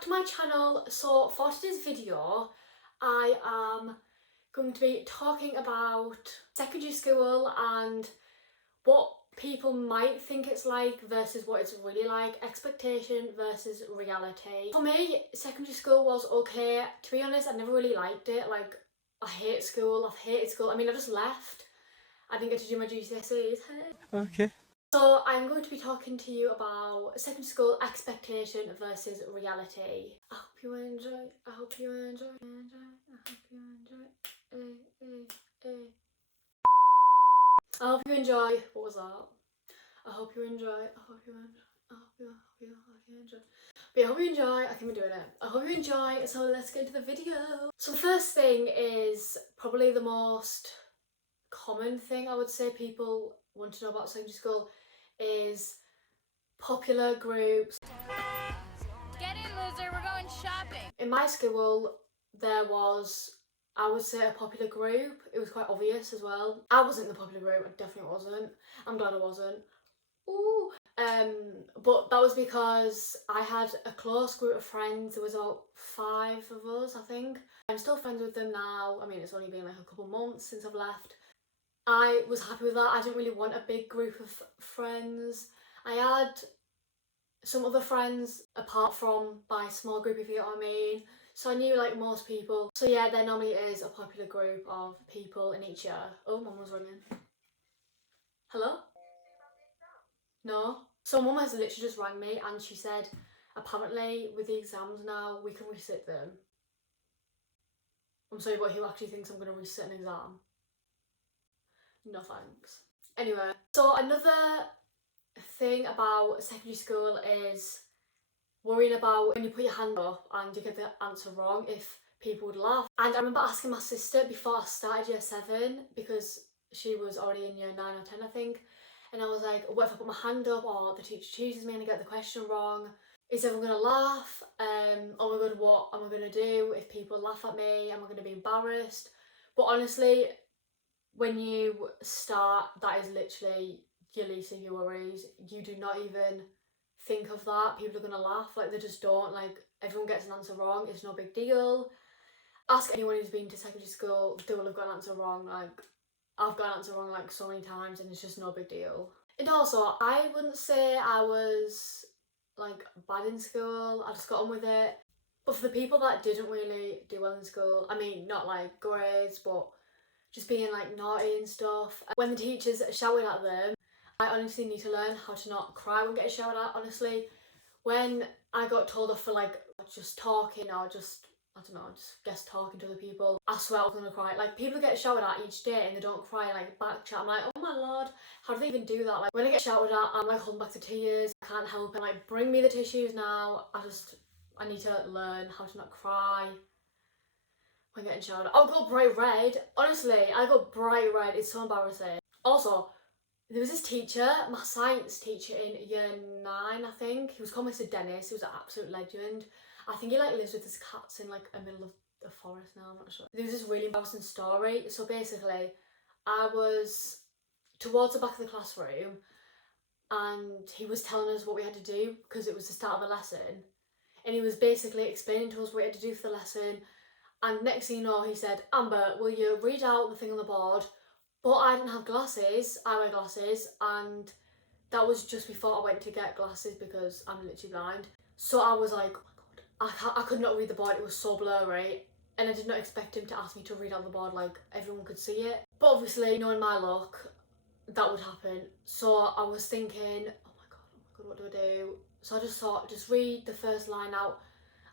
back to my channel. So for today's video I am going to be talking about secondary school and what people might think it's like versus what it's really like, expectation versus reality. For me, secondary school was okay. To be honest, I never really liked it. Like, I hate school, I've hated school. I mean, I just left. I didn't get to do my GCSEs. Okay. So I'm going to be talking to you about secondary school expectation versus reality. I hope you enjoy. I hope you enjoy. I hope you enjoy. I hope you enjoy. What was that? I hope you enjoy. I hope you enjoy. I hope you enjoy. But I hope you enjoy. I can be doing it. I hope you enjoy. So let's get into the video. So the first thing is probably the most common thing I would say people want to know about secondary school is popular groups. Get in, loser, we're going shopping. In my school, there was, I would say, a popular group. It was quite obvious as well. I wasn't in the popular group, I definitely wasn't. I'm glad I wasn't. Ooh. But that was because I had a close group of friends. There was about 5 of us, I think. I'm still friends with them now. I mean, it's only been like a couple months since I've left. I was happy with that. I didn't really want a big group of friends. I had some other friends apart from my small group, if you get what I mean. So I knew like most people. So yeah, there normally is a popular group of people in each year. Oh, mum was ringing. Hello? No? So mum has literally just rang me and she said apparently with the exams now we can resit them. I'm sorry, but who actually thinks I'm going to resit an exam? No thanks. Anyway, so another thing about secondary school is worrying about when you put your hand up and you get the answer wrong, if people would laugh. And I remember asking my sister before I started year 7, because she was already in year 9 or 10 I think, and I was like, what if I put my hand up or the teacher chooses me and I get the question wrong? Is everyone going to laugh? Oh my god, what am I going to do if people laugh at me? Am I going to be embarrassed? But honestly, when you start, that is literally your least of your worries. You do not even think of that. People are gonna laugh, like they just don't. Like, everyone gets an answer wrong, it's no big deal. Ask anyone who's been to secondary school, they will have got an answer wrong. Like, I've got an answer wrong like so many times and it's just no big deal. And also, I wouldn't say I was like bad in school, I just got on with it. But for the people that didn't really do well in school, I mean, not like grades, but just being like naughty and stuff, when the teachers shouted at them, I honestly need to learn how to not cry when getting shouted at. Honestly, when I got told off for like just talking or just, I don't know, just guess talking to other people, I swear I was gonna cry. Like, people get shouted at each day and they don't cry, like back chat. I'm like, oh my lord, how do they even do that? Like, when I get shouted at, I'm like holding back the tears. I can't help it. Like, bring me the tissues now. I need to learn how to not cry when getting shouted. I'll go bright red. Honestly, I got bright red. It's so embarrassing. Also, there was this teacher, my science teacher in year 9, I think. He was called Mr. Dennis. He was an absolute legend. I think he like lives with his cats in like the middle of the forest now. I'm not sure. There was this really embarrassing story. So basically, I was towards the back of the classroom and he was telling us what we had to do because it was the start of a lesson. And he was basically explaining to us what we had to do for the lesson. And next thing you know, he said, Amber, will you read out the thing on the board? But I didn't have glasses, I wear glasses, and that was just before I went to get glasses because I'm literally blind. So I was like, oh my god, I could not read the board, it was so blurry. And I did not expect him to ask me to read out the board like everyone could see it. But obviously, knowing my luck, that would happen. So I was thinking, oh my god, what do I do? So I just thought, just read the first line out.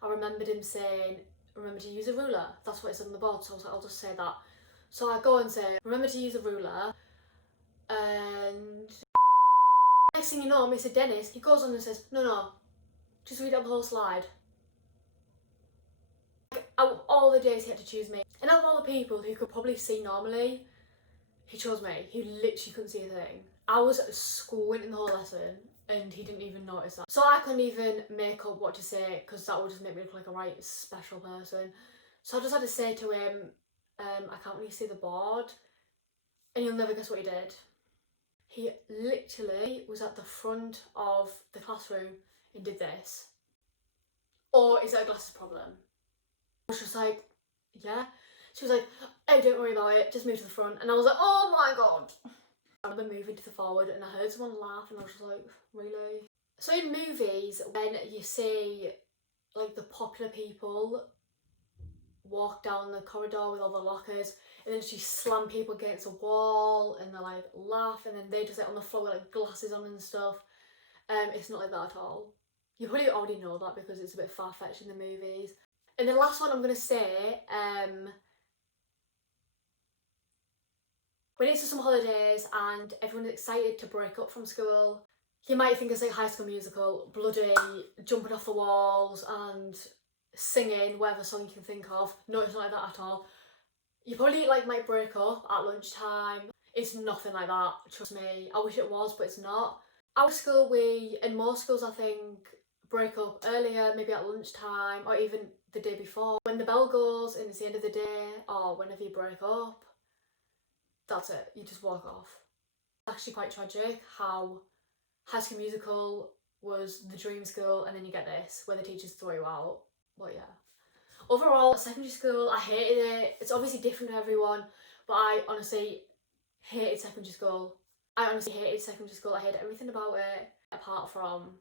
I remembered him saying, remember to use a ruler. That's what it said on the board, so I was like, I'll just say that. So I go and say, remember to use a ruler, and next thing you know, Mr. Dennis, he goes on and says, no, just read out the whole slide. Like, out of all the days he had to choose me, and out of all the people who could probably see normally, he chose me. He literally couldn't see a thing. I was squinting the whole lesson, and he didn't even notice that. So I couldn't even make up what to say, because that would just make me look like a right special person. So I just had to say to him, I can't really see the board, and you'll never guess what he did. He literally was at the front of the classroom and did this. Or is it a glasses problem? I was just like, yeah. She was like, oh, don't worry about it, just move to the front. And I was like, oh my god. I remember moving to the forward and I heard someone laugh and I was just like, really? So in movies, when you see like the popular people walk down the corridor with all the lockers and then she slam people against a wall and they like laugh and then they just like on the floor with like glasses on and stuff. It's not like that at all. You probably already know that because it's a bit far-fetched in the movies. And the last one I'm gonna say, when it's the summer holidays and everyone's excited to break up from school, you might think it's like High School Musical, bloody jumping off the walls and singing whatever song you can think of. No, it's not like that at all. You probably like might break up at lunchtime. It's nothing like that, trust me. I wish it was, but it's not. Our school, and most schools I think, break up earlier, maybe at lunchtime or even the day before. When the bell goes and it's the end of the day or whenever you break up, that's it, you just walk off. It's actually quite tragic how High School Musical was the dream school and then you get this where the teachers throw you out. But yeah. Overall, secondary school, I hated it. It's obviously different for everyone, but I honestly hated secondary school. I hated everything about it apart from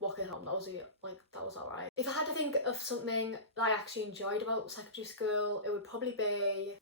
walking home. That was alright. If I had to think of something that I actually enjoyed about secondary school, it would probably be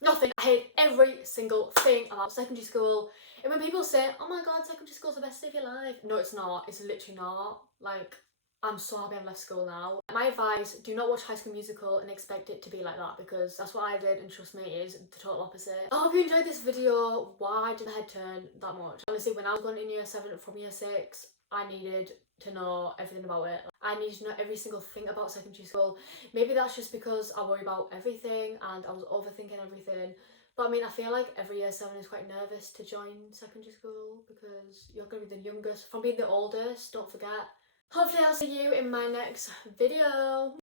nothing. I hate every single thing about secondary school. And when people say, oh my god, secondary school's the best day of your life. No, it's not. It's literally not. Like, I'm so happy I've left school now. My advice, do not watch High School Musical and expect it to be like that because that's what I did and trust me, it is the total opposite. I hope you enjoyed this video. Why did my head turn that much? Honestly, when I was going in year 7 from year 6, I needed to know everything about it. I needed to know every single thing about secondary school. Maybe that's just because I worry about everything and I was overthinking everything. But I mean, I feel like every year 7 is quite nervous to join secondary school because you're going to be the youngest from being the oldest, don't forget. Hopefully I'll see you in my next video.